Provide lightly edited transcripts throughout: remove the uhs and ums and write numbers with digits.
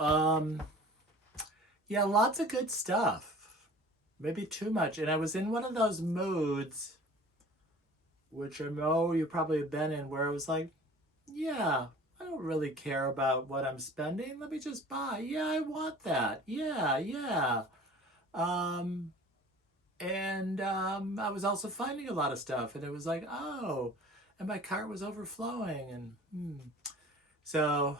yeah, lots of good stuff. Maybe too much. And I was in one of those moods, which I know you probably have been in, where I was like, yeah, I don't really care about what I'm spending. Let me just buy. Yeah, I want that. Yeah, yeah. Um, and I was also finding a lot of stuff, and it was like, oh, and my cart was overflowing, and so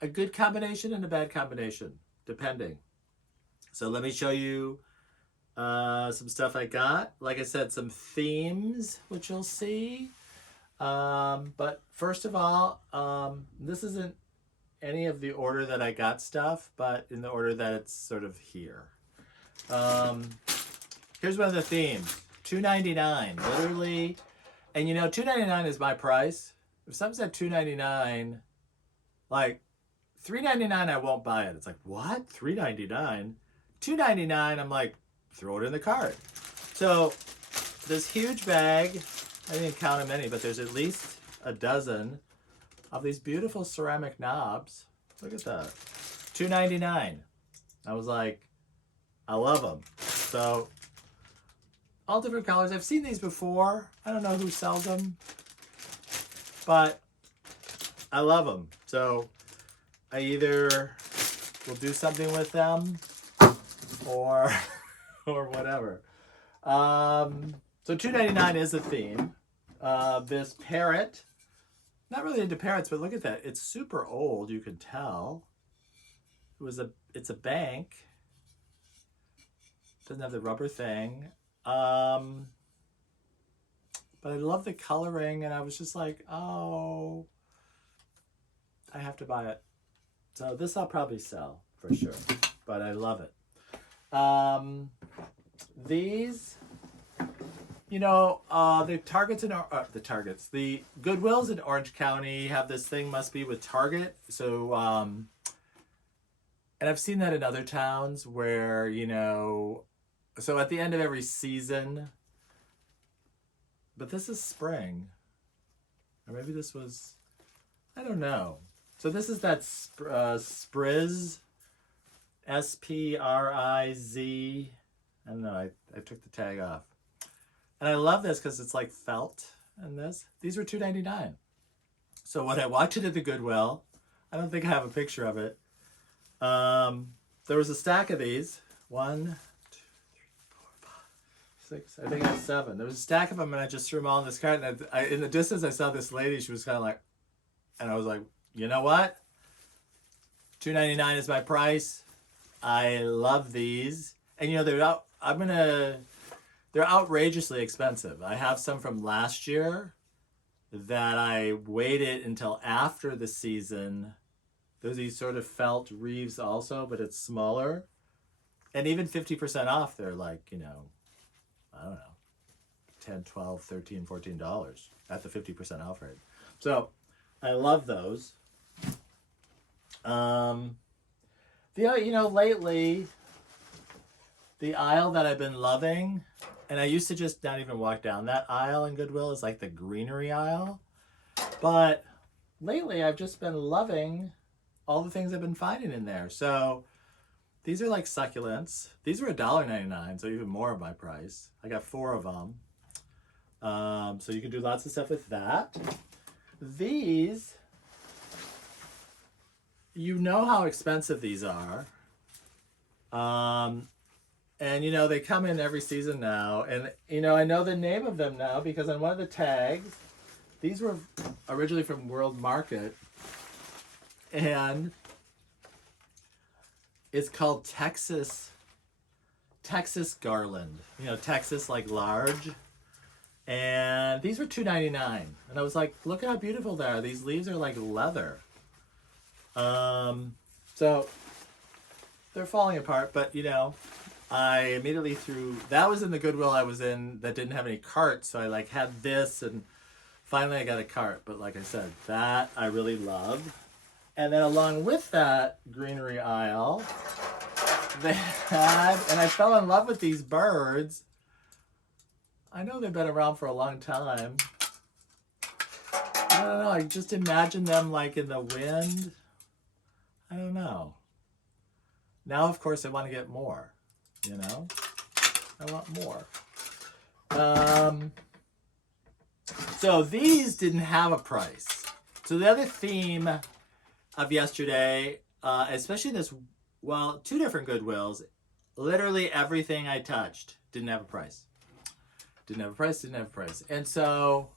a good combination and a bad combination, depending. So let me show you some stuff I got. Like I said, some themes, which you'll see. But first of all, this isn't any of the order that I got stuff, but in the order that it's sort of here. Here's one of the themes. $2.99, literally. And you know, $2.99 is my price. If something's at $2.99, like $3.99, I won't buy it. It's like, what? $3.99? $2.99, I'm like, throw it in the cart. So this huge bag, I didn't count how many, but there's at least a dozen of these beautiful ceramic knobs. Look at that. $2.99. I was like, I love them. So all different colors. I've seen these before. I don't know who sells them, but I love them. So I either will do something with them or or whatever. So $2.99 is a theme. This parrot, not really into parrots, but look at that. It's super old, you can tell. It's a bank. Doesn't have the rubber thing. But I love the coloring, and I was just like, oh, I have to buy it. So this I'll probably sell for sure, but I love it. These, you know, the Goodwills in Orange County have this thing, must be with Target. So, and I've seen that in other towns where, you know, so at the end of every season, but this is spring, or maybe this was, I don't know. So this is that Spriz, S-P-R-I-Z. I don't know, I took the tag off. And I love this because it's like felt and this. These were $2.99. So when I walked into the Goodwill, I don't think I have a picture of it. There was a stack of these. 1, 2, 3, 4, 5, 6. I think I have 7. There was a stack of them, and I just threw them all in this cart. And in the distance, I saw this lady. She was kind of like, and I was like, you know what? $2.99 is my price. I love these. And you know, they're outrageously expensive. I have some from last year that I waited until after the season. There's these sort of felt Reeves also, but it's smaller. And even 50% off, they're like, you know, I don't know, $10, $12, $13, $14 at the 50% off rate. So I love those. You know, lately, the aisle that I've been loving, and I used to just not even walk down that aisle in Goodwill, is like the greenery aisle. But lately, I've just been loving all the things I've been finding in there. So these are like succulents. These were $1.99, so even more of my price. I got 4 of them. So you can do lots of stuff with that. These, you know how expensive these are. And you know, they come in every season now. And you know, I know the name of them now because on one of the tags, these were originally from World Market. And it's called Texas Garland. You know, Texas like large. And these were $2.99. And I was like, look how beautiful they are. These leaves are like leather. So they're falling apart, but you know, I immediately threw, that was in the Goodwill I was in that didn't have any carts. So I like had this, and finally I got a cart. But like I said, that I really love. And then along with that greenery aisle, they had, and I fell in love with these birds. I know they've been around for a long time. I don't know, I just imagine them like in the wind. I don't know. Now, of course, I want to get more, you know? I want more. So these didn't have a price. So the other theme of yesterday, especially this, well, two different Goodwills, literally everything I touched didn't have a price. Didn't have a price, didn't have a price. And so,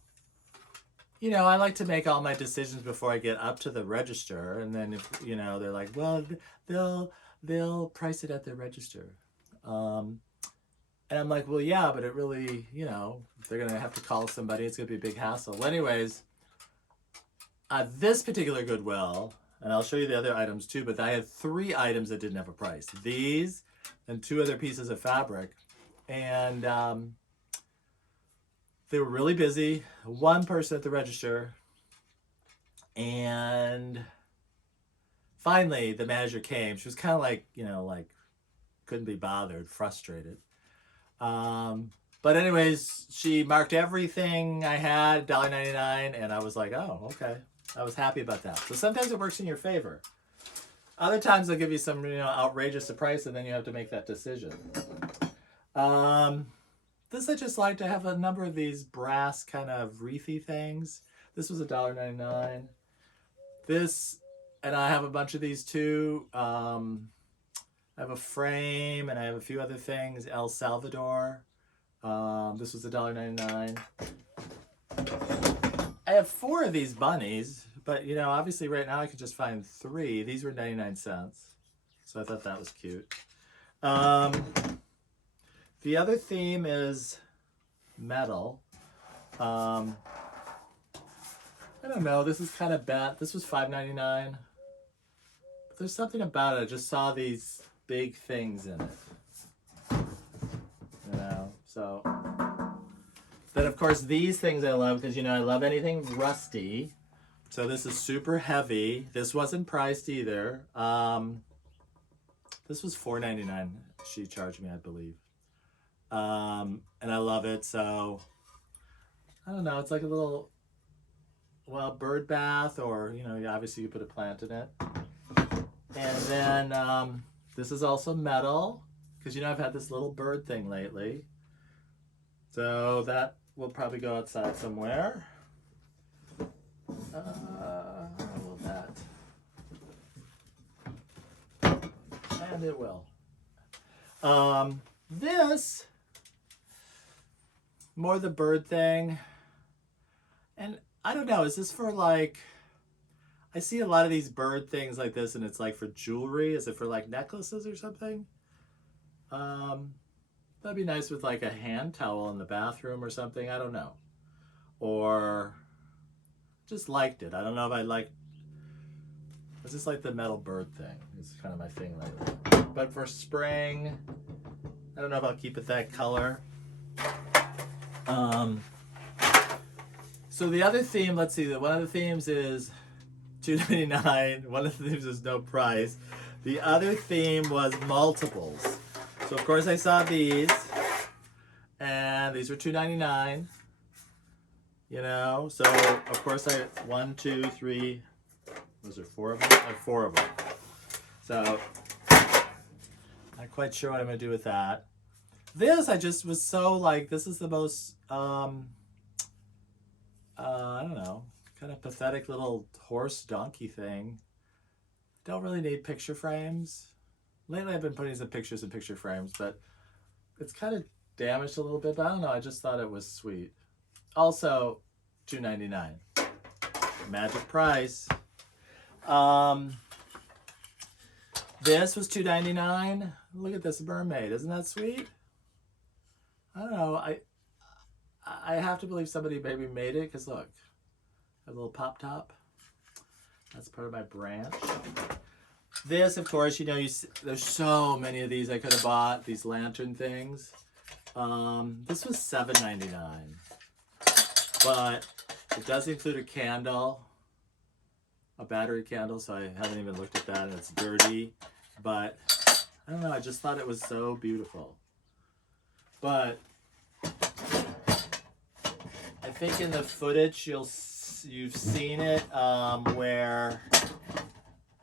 you know, I like to make all my decisions before I get up to the register. And then, if, you know, they're like, well, they'll price it at the register. And I'm like, well, yeah, but it really, you know, if they're going to have to call somebody, it's going to be a big hassle. Well, anyways, this particular Goodwill, and I'll show you the other items too, but I had 3 items that didn't have a price. These and 2 other pieces of fabric. And they were really busy. 1 person at the register. And finally, the manager came. She was kind of like, you know, like couldn't be bothered, frustrated. But anyways, she marked everything I had, $1.99, and I was like, oh, okay. I was happy about that. So sometimes it works in your favor. Other times they'll give you some, you know, outrageous price, and then you have to make that decision. This I just like to have a number of these brass kind of wreathy things. This was $1.99. This, and I have a bunch of these too. I have a frame, and I have a few other things. El Salvador. This was $1.99. I have 4 of these bunnies, but you know, obviously right now I could just find 3. These were 99 cents. So I thought that was cute. The other theme is metal. I don't know, this is kind of bad. This was $5.99. But there's something about it. I just saw these big things in it. You know, so. Then of course these things I love because, you know, I love anything rusty. So this is super heavy. This wasn't priced either. This was $4.99. She charged me, I believe. And I love it. So I don't know. It's like a little, well, bird bath, or, you know, obviously you put a plant in it. And then this is also metal because, you know, I've had this little bird thing lately. So that will probably go outside somewhere. How will that? And it will. This, more the bird thing. And I don't know, is this for like, I see a lot of these bird things like this, and it's like for jewelry. Is it for like necklaces or something? That'd be nice with like a hand towel in the bathroom or something. I don't know. Or just liked it. I don't know if I like. It's just like the metal bird thing. It's kind of my thing lately. But for spring, I don't know if I'll keep it that color. So the other theme, let's see. One of the themes is $2.99. One of the themes is no price. The other theme was multiples. So of course I saw these, and these were $2.99. You know, so of course I 1, 2, 3. Was there 4 of them? I have 4 of them. So not quite sure what I'm gonna do with that. This I just was so like, this is the most I don't know, kind of pathetic little horse donkey thing. Don't really need picture frames. Lately I've been putting some pictures in picture frames, but it's kind of damaged a little bit, but I don't know, I just thought it was sweet. Also, $2.99. Magic price. This was $2.99. Look at this mermaid. Isn't that sweet? I don't know. I have to believe somebody maybe made it, because look, a little pop top. That's part of my branch. This, of course, you know, there's so many of these I could have bought, these lantern things. This was $7.99. But it does include a candle, a battery candle, so I haven't even looked at that, and it's dirty. But I don't know, I just thought it was so beautiful. But I think in the footage you've seen it where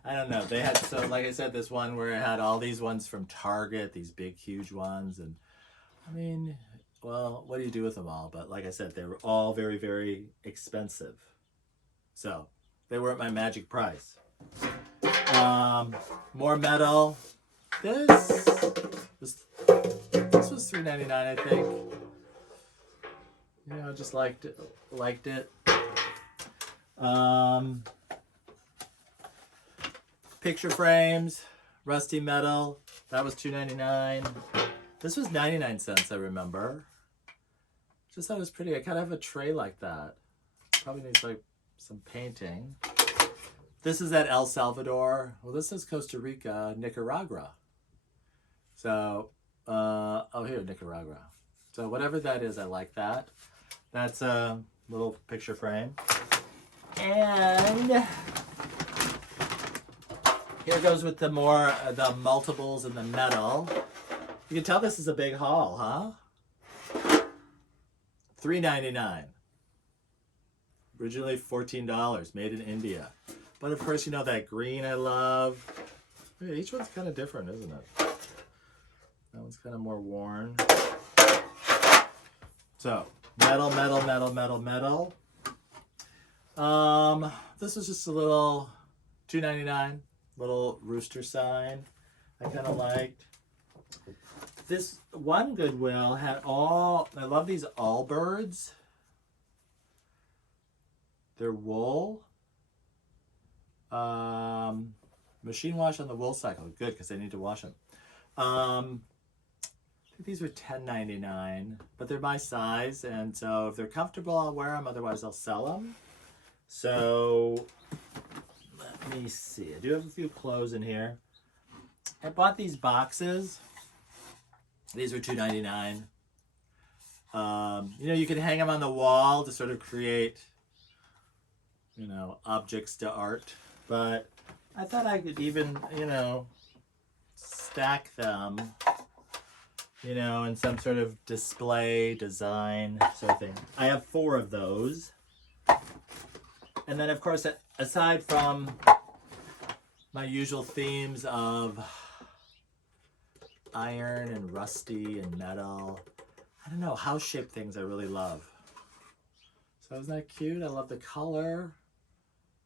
I I don't know. They had, so like I said, this one where it had all these ones from Target, these big, huge ones. And I mean, well, what do you do with them all? But like I said, they were all very, very expensive. So they weren't my magic price. More metal. This was $3.99, I think. You know, I just liked it. Picture frames, rusty metal. That was $2.99. This was 99 cents, I remember. Just thought it was pretty. I kind of have a tray like that. Probably needs like some painting. This is at El Salvador. Well, this is Costa Rica, Nicaragua. So, oh, here, Nicaragua. So whatever that is, I like that. That's a little picture frame. And here goes with the more, the multiples and the metal. You can tell this is a big haul, huh? $3.99. Originally $14, made in India. But of course, you know that green I love. Yeah, each one's kind of different, isn't it? That one's kind of more worn. So, metal, metal, metal, metal, metal. This was just a little $2.99, little rooster sign I kind of liked. This one Goodwill had all, I love these Allbirds. They're wool. Machine wash on the wool cycle. Good, because they need to wash them. I think these were $10.99, but they're my size, and so if they're comfortable, I'll wear them. Otherwise, I'll sell them. So let me see. I do have a few clothes in here. I bought these boxes. These were $2.99. You know, you can hang them on the wall to sort of create, you know, objects to art. But I thought I could even, you know, stack them, you know, in some sort of display design sort of thing. I have 4 of those. And then, of course, aside from my usual themes of iron and rusty and metal, I don't know, house-shaped things I really love. So isn't that cute? I love the color.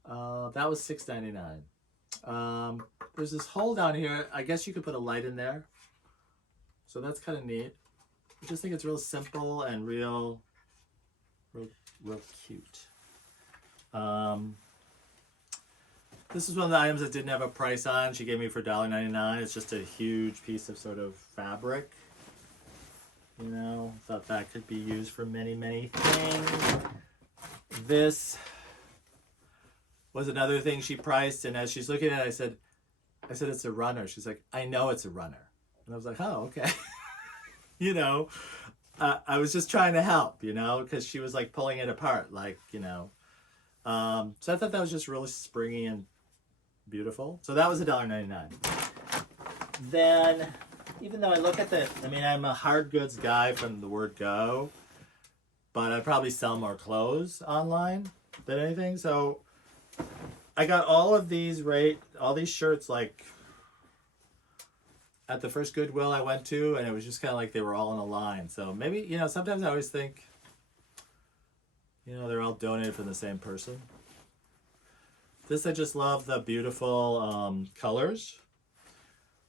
That was $6.99. There's this hole down here. I guess you could put a light in there. So that's kind of neat. I just think it's real simple and real cute. This is one of the items that didn't have a price on. She gave me for $1.99. It's just a huge piece of sort of fabric. You know, thought that could be used for many, many things. This was another thing she priced, and as she's looking at it, I said it's a runner. She's like, I know it's a runner. And I was like, oh, okay. You know, I was just trying to help, you know, because she was like pulling it apart, like, you know. So I thought that was just really springy and beautiful. So that was $1.99. Then, even though I look at the, I mean, I'm a hard goods guy from the word go, but I probably sell more clothes online than anything. So I got all of these, all these shirts, like at the first Goodwill I went to, and it was just kind of like they were all in a line. So maybe, you know, sometimes I always think, you know, they're all donated from the same person. This, I just love the beautiful colors.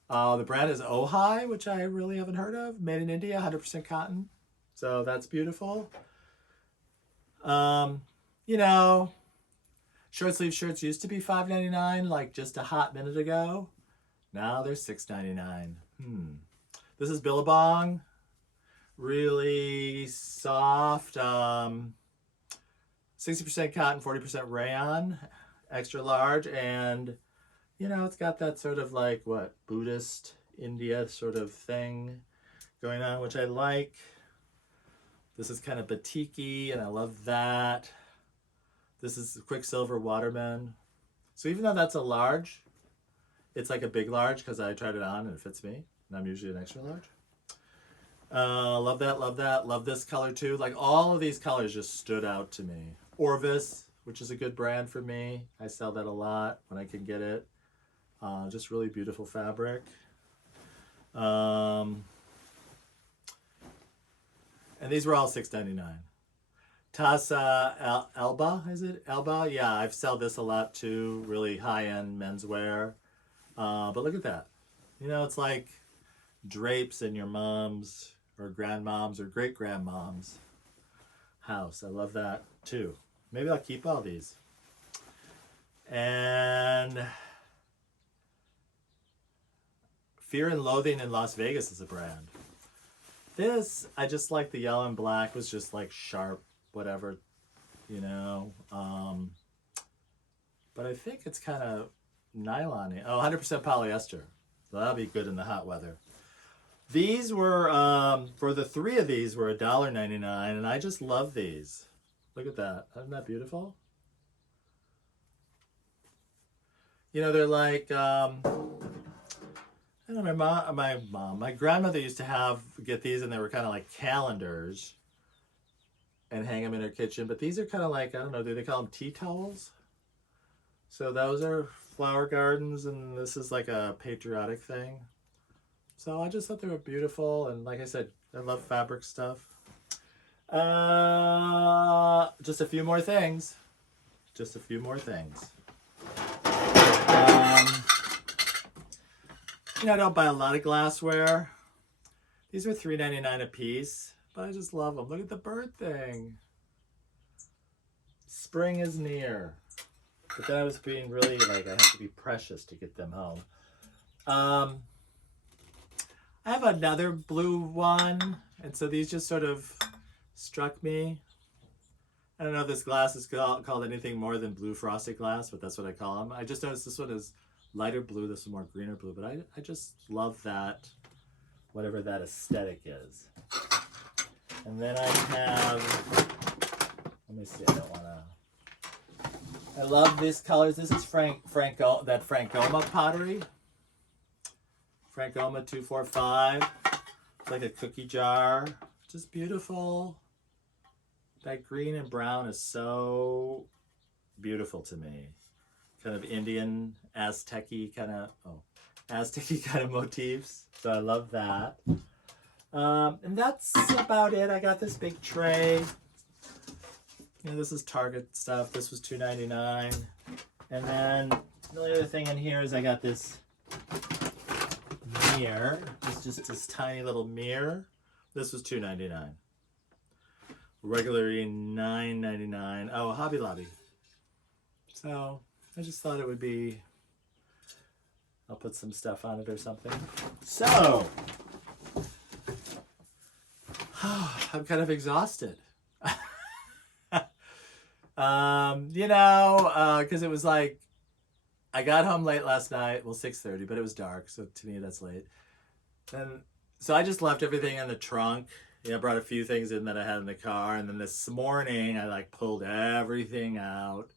The brand is Ojai, which I really haven't heard of. Made in India, 100% cotton. So that's beautiful. You know, short sleeve shirts used to be $5.99 like just a hot minute ago. Now they're $6.99. This is Billabong. Really soft. 60% cotton, 40% rayon. Extra large. And, you know, it's got that sort of like, what, Buddhist India sort of thing going on, which I like. This is kind of batik-y, and I love that. This is Quicksilver Waterman. So even though that's a large, it's like a big large because I tried it on and it fits me. And I'm usually an extra large. Love that, love that. Love this color too. Like all of these colors just stood out to me. Orvis, which is a good brand for me. I sell that a lot when I can get it. Just really beautiful fabric. And these were all $6.99. Tasa Elba, is it? Elba? Yeah, I've sold this a lot too. Really high-end menswear. But look at that. You know, it's like drapes in your mom's or grandmom's or great-grandmom's house. I love that too. Maybe I'll keep all these. And Fear and Loathing in Las Vegas is a brand. This, I just like the yellow and black. Was just like sharp, whatever, you know. But I think it's kind of nylon. Oh, 100% polyester. So that'll be good in the hot weather. These were, for the 3 of these were $1.99, and I just love these. Look at that. Isn't that beautiful? You know, they're like, I don't know, my grandmother used to get these, and they were kind of like calendars and hang them in her kitchen. But these are kind of like, I don't know, do they call them tea towels? So those are flower gardens, and this is like a patriotic thing. So I just thought they were beautiful, and like I said, I love fabric stuff. Just a few more things. Just a few more things. You know, I don't buy a lot of glassware. These are $3.99 a piece, but I just love them. Look at the bird thing. Spring is near. But then I was being really like, I have to be precious to get them home. I have another blue one, and so these just sort of struck me. I don't know if this glass is called anything more than blue frosted glass, but that's what I call them. I just noticed this one is lighter blue, this one more greener blue, but I just love that, whatever that aesthetic is. And then I have, let me see, I don't want to, I love these colors. This is Frankoma pottery. Frankoma 245. It's like a cookie jar. Just beautiful. That green and brown is so beautiful to me. Kind of Indian, Aztec-y kind of motifs. So I love that. And that's about it. I got this big tray. You know, this is Target stuff. This was $2.99. And then the only other thing in here is I got this mirror. It's just this tiny little mirror. This was $2.99. Regularly $9.99. Oh, Hobby Lobby. So I just thought it would be, I'll put some stuff on it or something. So I'm kind of exhausted. You know, because it was like, I got home late last night, well 6:30, but it was dark, so to me that's late. And so I just left everything in the trunk. Yeah, I brought a few things in that I had in the car, and then this morning I like pulled everything out,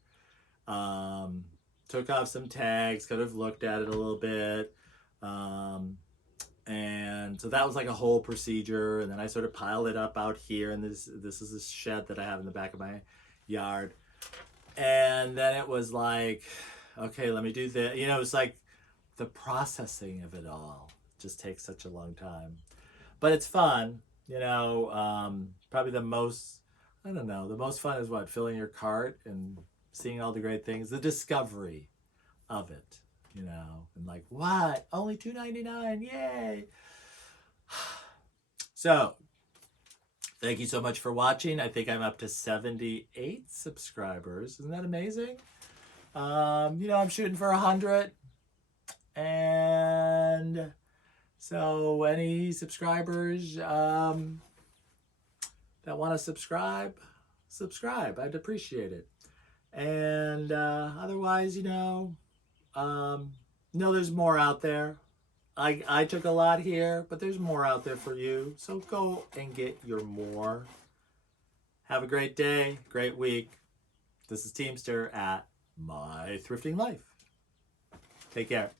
took off some tags, kind of looked at it a little bit, and so that was like a whole procedure. And then I sort of piled it up out here, and this is a shed that I have in the back of my yard. And then it was like, okay, let me do this. You know, it's like the processing of it all just takes such a long time, but it's fun. You know, probably the most, I don't know, the most fun is what? Filling your cart and seeing all the great things, the discovery of it, you know, and like, what? Only $2.99, yay. So, thank you so much for watching. I think I'm up to 78 subscribers. Isn't that amazing? You know, I'm shooting for 100. And so any subscribers that want to subscribe, I'd appreciate it. And otherwise, you know, there's more out there. I took a lot here, but there's more out there for you. So go and get your more. Have a great day, great week. This is Teemstir at My Thrifting Life. Take care.